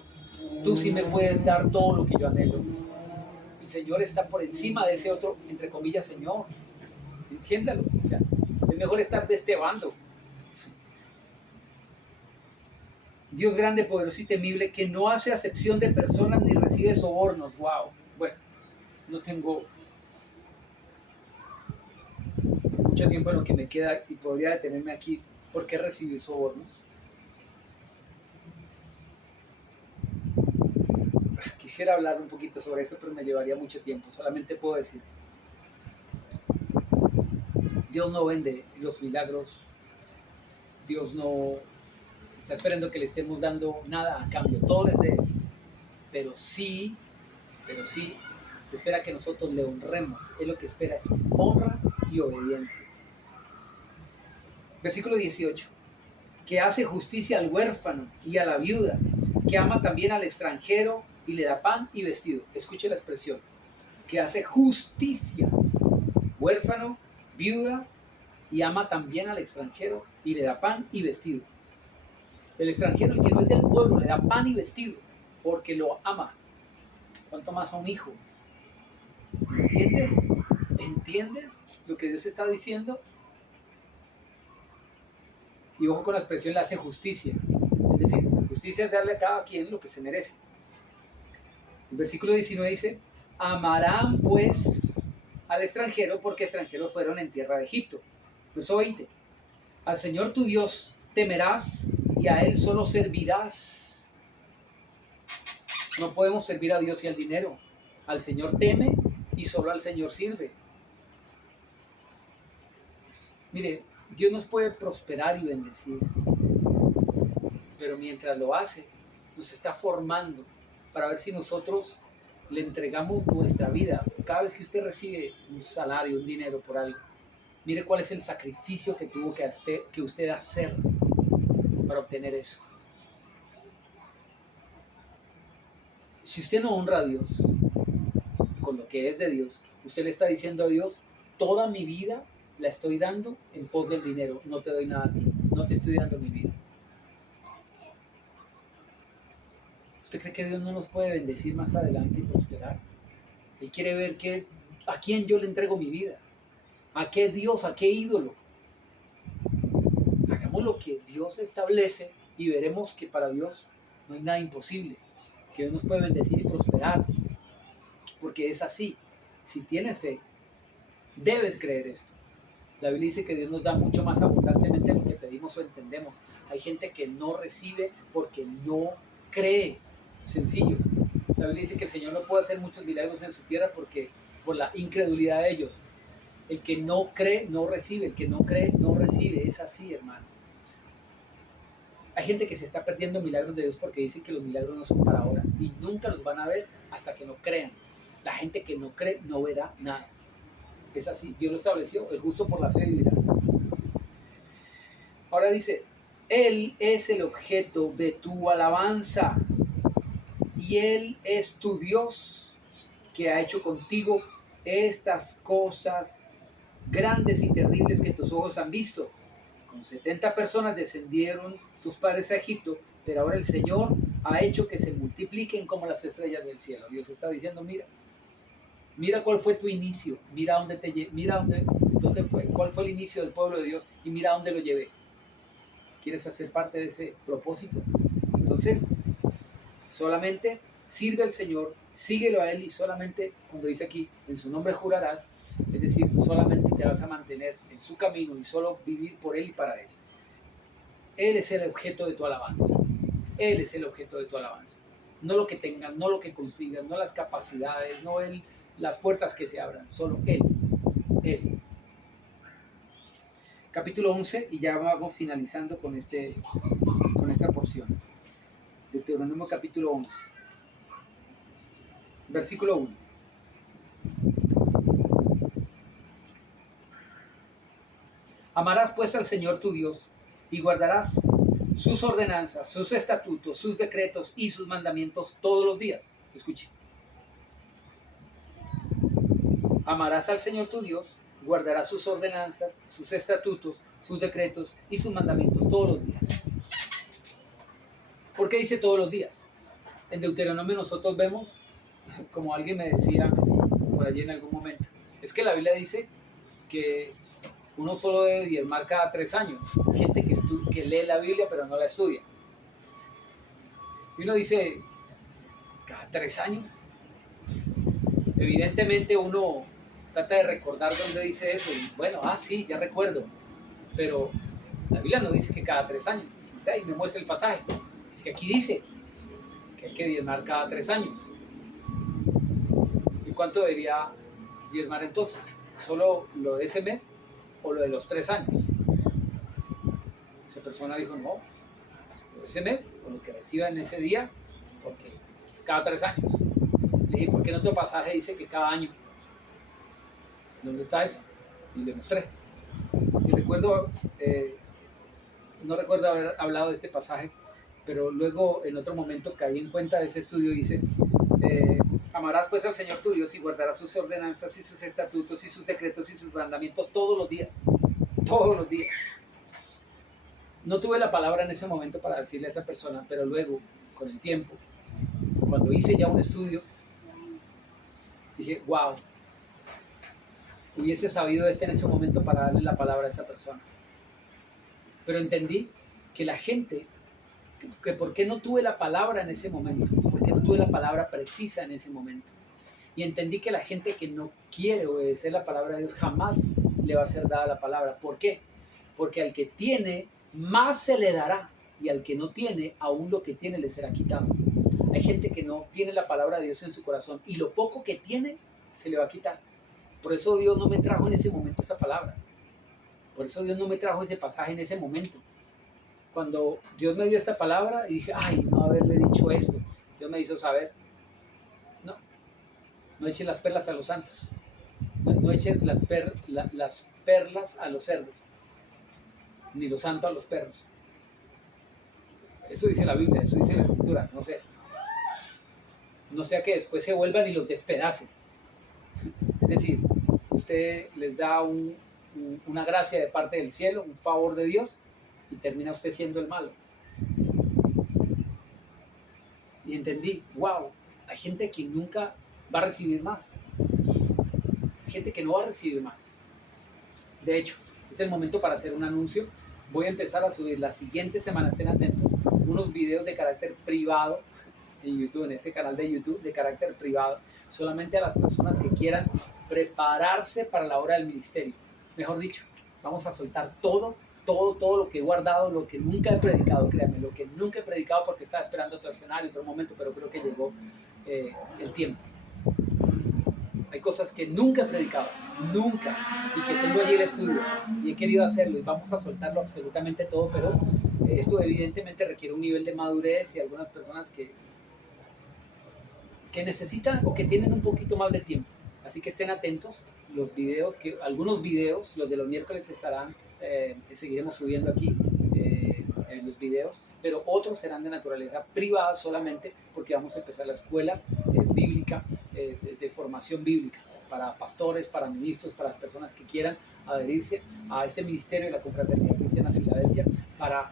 tú sí me puedes dar todo lo que yo anhelo? El Señor está por encima de ese otro, entre comillas, Señor. Entiéndalo. O sea, es mejor estar de este bando. Dios grande, poderoso y temible, que no hace acepción de personas ni recibe sobornos. Wow. Bueno, no tengo mucho tiempo en lo que me queda y podría detenerme aquí. ¿Por qué recibir sobornos? Quisiera hablar un poquito sobre esto, pero me llevaría mucho tiempo. Solamente puedo decir, Dios no vende los milagros. Dios no está esperando que le estemos dando nada a cambio. Todo es de Él. Pero sí, espera que nosotros le honremos. Él lo que espera es honra y obediencia. Versículo 18. Que hace justicia al huérfano y a la viuda, que ama también al extranjero y le da pan y vestido. Escuche la expresión. Que hace justicia, huérfano, viuda, y ama también al extranjero y le da pan y vestido. El extranjero, el que no es del pueblo, le da pan y vestido porque lo ama. ¿Cuánto más a un hijo? ¿Entiendes? ¿Entiendes lo que Dios está diciendo? Y ojo con la expresión, le hace justicia. Es decir, justicia es darle a cada quien lo que se merece. El versículo 19 dice, amarán pues al extranjero porque extranjeros fueron en tierra de Egipto. Verso 20, al Señor tu Dios temerás y a Él solo servirás. No podemos servir a Dios y al dinero. Al Señor teme y solo al Señor sirve. Mire, Dios nos puede prosperar y bendecir, pero mientras lo hace, nos está formando para ver si nosotros le entregamos nuestra vida. Cada vez que usted recibe un salario, un dinero por algo, mire cuál es el sacrificio que tuvo que usted hacer para obtener eso. Si usted no honra a Dios con lo que es de Dios, usted le está diciendo a Dios, toda mi vida la estoy dando en pos del dinero, no te doy nada a ti, no te estoy dando mi vida. ¿Usted cree que Dios no nos puede bendecir más adelante y prosperar? Él quiere ver a quién yo le entrego mi vida, a qué Dios, a qué ídolo. Hagamos lo que Dios establece y veremos que para Dios no hay nada imposible, que Dios nos puede bendecir y prosperar, porque es así. Si tienes fe, debes creer esto. La Biblia dice que Dios nos da mucho más abundantemente de lo que pedimos o entendemos. Hay gente que no recibe porque no cree. Sencillo. La Biblia dice que el Señor no puede hacer muchos milagros en su tierra porque por la incredulidad de ellos. El que no cree, no recibe. El que no cree, no recibe. Es así, hermano. Hay gente que se está perdiendo milagros de Dios porque dicen que los milagros no son para ahora y nunca los van a ver hasta que no crean. La gente que no cree no verá nada. Es así, Dios lo estableció, el justo por la fe vivirá. Ahora dice, Él es el objeto de tu alabanza y Él es tu Dios que ha hecho contigo estas cosas grandes y terribles que tus ojos han visto. Con 70 personas descendieron tus padres a Egipto, pero ahora el Señor ha hecho que se multipliquen como las estrellas del cielo. Dios está diciendo, mira cuál fue tu inicio, mira dónde fue, cuál fue el inicio del pueblo de Dios y mira dónde lo llevé. ¿Quieres hacer parte de ese propósito? Entonces, Solamente sirve al Señor, síguelo a Él y solamente, cuando dice aquí, en su nombre jurarás, es decir, solamente te vas a mantener en su camino y solo vivir por Él y para Él. Él es el objeto de tu alabanza. Él es el objeto de tu alabanza. No lo que tengas, no lo que consigas, no las capacidades, no las puertas que se abran, solo Él. Él. Capítulo 11 y ya vamos finalizando con esta porción. Deuteronomio capítulo 11. Versículo 1. Amarás pues al Señor tu Dios y guardarás sus ordenanzas, sus estatutos, sus decretos y sus mandamientos todos los días. Escuche. Amarás al Señor tu Dios, guardarás sus ordenanzas, sus estatutos, sus decretos y sus mandamientos todos los días. ¿Por qué dice todos los días? En Deuteronomio nosotros vemos, como alguien me decía por allí en algún momento, es que la Biblia dice que uno solo debe diezmar cada 3 años. Gente que lee la Biblia pero no la estudia. Y uno dice, ¿cada 3 años? Evidentemente uno trata de recordar dónde dice eso. Y bueno, sí, ya recuerdo. Pero la Biblia no dice que cada 3 años. Y me muestra el pasaje. Es que aquí dice que hay que diezmar cada 3 años. ¿Y cuánto debería diezmar entonces? ¿Solo lo de ese mes o lo de los 3 años? Esa persona dijo, no, lo de ese mes o lo que reciba en ese día, porque es cada 3 años. Le dije, ¿por qué en otro pasaje dice que cada año? ¿Dónde está eso? Y le mostré. Y recuerdo, no recuerdo haber hablado de este pasaje, pero luego en otro momento caí en cuenta de ese estudio. Dice, amarás pues al Señor tu Dios y guardarás sus ordenanzas y sus estatutos y sus decretos y sus mandamientos todos los días. Todos los días. No tuve la palabra en ese momento para decirle a esa persona, pero luego, con el tiempo, cuando hice ya un estudio, dije, wow, hubiese sabido en ese momento para darle la palabra a esa persona. Pero entendí que la gente, que por qué no tuve la palabra en ese momento, por qué no tuve la palabra precisa en ese momento. Y entendí que la gente que no quiere obedecer la palabra de Dios jamás le va a ser dada la palabra. ¿Por qué? Porque al que tiene, más se le dará, y al que no tiene, aún lo que tiene le será quitado. Hay gente que no tiene la palabra de Dios en su corazón y lo poco que tiene se le va a quitar. Por eso Dios no me trajo en ese momento esa palabra. Por eso Dios no me trajo ese pasaje en ese momento. Cuando Dios me dio esta palabra y dije, ay, no haberle dicho esto, Dios me hizo saber, no echen las perlas a los santos, no echen las perlas a los cerdos, ni los santos a los perros. Eso dice la Biblia, eso dice la Escritura, no sé. No sea que después se vuelvan y los despedacen. Es decir, usted les da una gracia de parte del cielo, un favor de Dios, y termina usted siendo el malo. Y entendí, wow, hay gente que nunca va a recibir más. Hay gente que no va a recibir más. De hecho, es el momento para hacer un anuncio. Voy a empezar a subir la siguiente semana, estén atentos, unos videos de carácter privado en YouTube, en este canal de YouTube, de carácter privado, solamente a las personas que quieran prepararse para la hora del ministerio. Mejor dicho, vamos a soltar todo lo que he guardado, lo que nunca he predicado, créanme, lo que nunca he predicado porque estaba esperando otro escenario, otro momento, pero creo que llegó el tiempo. Hay cosas que nunca he predicado, nunca, y que tengo allí el estudio, y he querido hacerlo, y vamos a soltarlo absolutamente todo, pero esto evidentemente requiere un nivel de madurez y algunas personas que necesitan o que tienen un poquito más de tiempo. Así que estén atentos, algunos videos, los de los miércoles estarán, seguiremos subiendo aquí los videos, pero otros serán de naturaleza privada solamente porque vamos a empezar la escuela bíblica, de formación bíblica, para pastores, para ministros, para las personas que quieran adherirse a este ministerio de la Confraternidad Cristiana Filadelfia para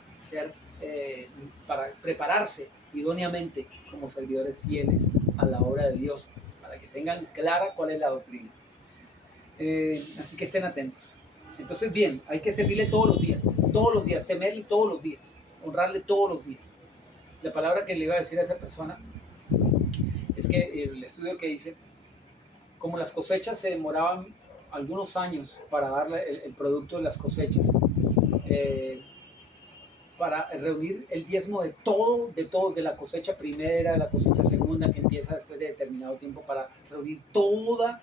prepararse idóneamente como servidores fieles a la obra de Dios, para que tengan clara cuál es la doctrina. Así que estén atentos. Entonces, bien, hay que servirle todos los días, temerle todos los días, honrarle todos los días. la palabra que le iba a decir a esa persona es que el estudio que hice, como las cosechas se demoraban algunos años para dar el producto de las cosechas, eh, para reunir el diezmo de la cosecha primera, de la cosecha segunda, que empieza después de determinado tiempo, para reunir toda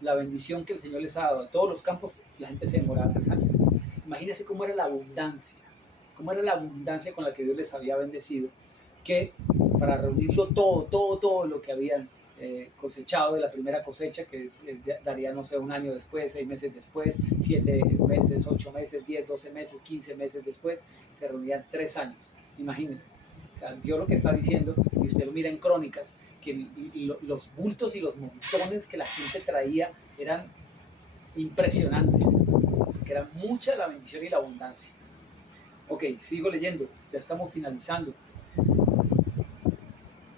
la bendición que el Señor les ha dado. De todos los campos, la gente se demoraba 3 años. Imagínense cómo era la abundancia con la que Dios les había bendecido, que para reunirlo todo lo que habían cosechado de la primera cosecha, que daría, no sé, un año después, 6 meses después, 7 meses, 8 meses, 10, 12 meses, 15 meses después, se reunían 3 años. Imagínense. O sea, Dios lo que está diciendo, y usted lo mira en Crónicas, que los bultos y los montones que la gente traía eran impresionantes, que era mucha la bendición y la abundancia. Ok, sigo leyendo, ya estamos finalizando.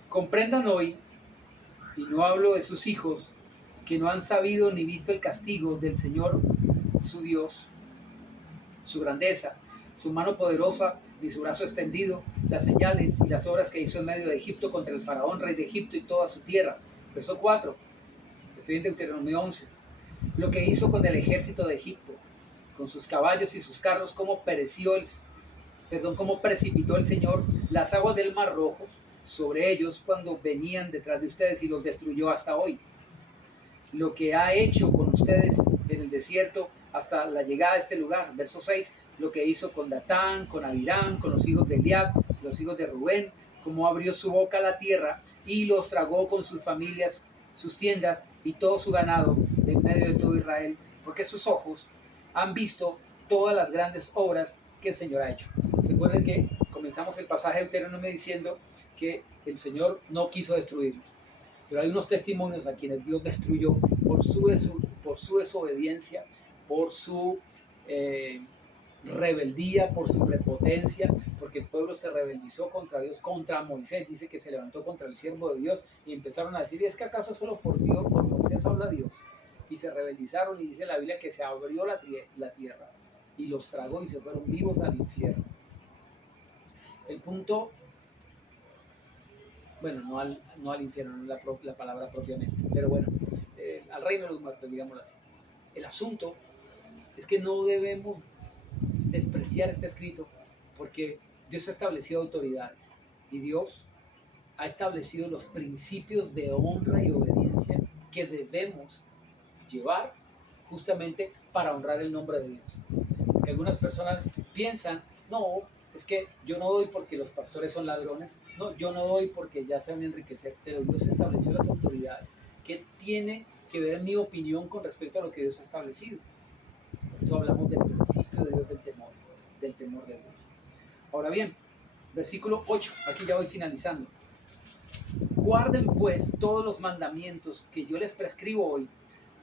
Comprendan hoy, y no hablo de sus hijos, que no han sabido ni visto el castigo del Señor, su Dios, su grandeza, su mano poderosa, ni su brazo extendido, las señales y las obras que hizo en medio de Egipto contra el faraón, rey de Egipto y toda su tierra. Verso 4, estoy en Deuteronomio 11. Lo que hizo con el ejército de Egipto, con sus caballos y sus carros, cómo precipitó el Señor las aguas del Mar Rojo sobre ellos cuando venían detrás de ustedes y los destruyó hasta hoy. Lo que ha hecho con ustedes en el desierto hasta la llegada a este lugar. Verso 6, lo que hizo con Datán, con Abiram, con los hijos de Eliab, los hijos de Rubén, cómo abrió su boca a la tierra y los tragó con sus familias, sus tiendas y todo su ganado en medio de todo Israel, porque sus ojos han visto todas las grandes obras que el Señor ha hecho. Recuerden que comenzamos el pasaje de Deuteronomio diciendo que el Señor no quiso destruirlos, pero hay unos testimonios a quienes Dios destruyó por su desobediencia, por su rebeldía, por su prepotencia, porque el pueblo se rebeldizó contra Dios, contra Moisés. Dice que se levantó contra el siervo de Dios y empezaron a decir, ¿es que acaso solo por Dios, por Moisés habla Dios? Y se rebelizaron, y dice la Biblia que se abrió la tierra y los tragó y se fueron vivos al infierno. El punto, bueno, no al infierno, no es la palabra propiamente, pero bueno, al reino de los muertos, digámoslo así. El asunto es que no debemos despreciar este escrito, porque Dios ha establecido autoridades y Dios ha establecido los principios de honra y obediencia que debemos llevar justamente para honrar el nombre de Dios. Porque algunas personas piensan, no, es que yo no doy porque los pastores son ladrones, no, yo no doy porque ya se van a enriquecer, pero Dios estableció las autoridades. ¿Qué tiene que ver mi opinión con respecto a lo que Dios ha establecido? Por eso hablamos del principio de Dios, del temor de Dios. Ahora bien, versículo 8, aquí ya voy finalizando. Guarden pues todos los mandamientos que yo les prescribo hoy,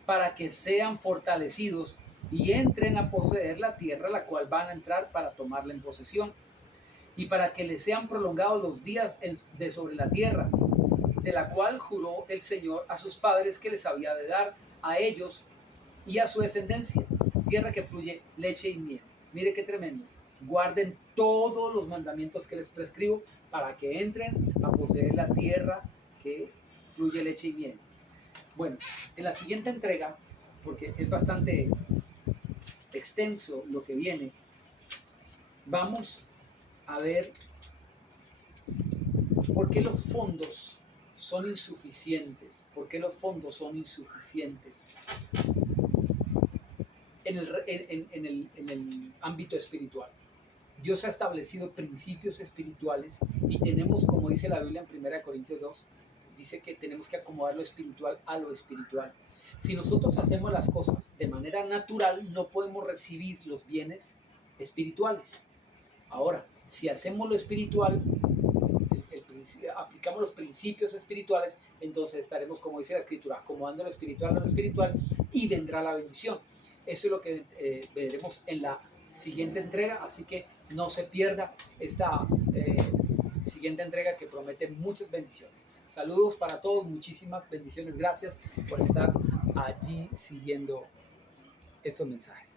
para que sean fortalecidos y entren a poseer la tierra a la cual van a entrar para tomarla en posesión, y para que les sean prolongados los días de sobre la tierra, de la cual juró el Señor a sus padres que les había de dar a ellos y a su descendencia, tierra que fluye leche y miel. Mire qué tremendo. Guarden todos los mandamientos que les prescribo para que entren a poseer la tierra que fluye leche y miel. Bueno, en la siguiente entrega, porque es bastante extenso lo que viene, vamos a ver por qué los fondos son insuficientes. ¿Por qué los fondos son insuficientes en el ámbito espiritual? Dios ha establecido principios espirituales y tenemos, como dice la Biblia en 1 Corintios 2, dice que tenemos que acomodar lo espiritual a lo espiritual. Si nosotros hacemos las cosas de manera natural, no podemos recibir los bienes espirituales. Ahora, si hacemos lo espiritual, aplicamos los principios espirituales, entonces estaremos, como dice la Escritura, acomodando lo espiritual a lo espiritual y vendrá la bendición. Eso es lo que veremos en la siguiente entrega, así que no se pierda esta siguiente entrega que promete muchas bendiciones. Saludos para todos, muchísimas bendiciones, gracias por estar allí siguiendo estos mensajes.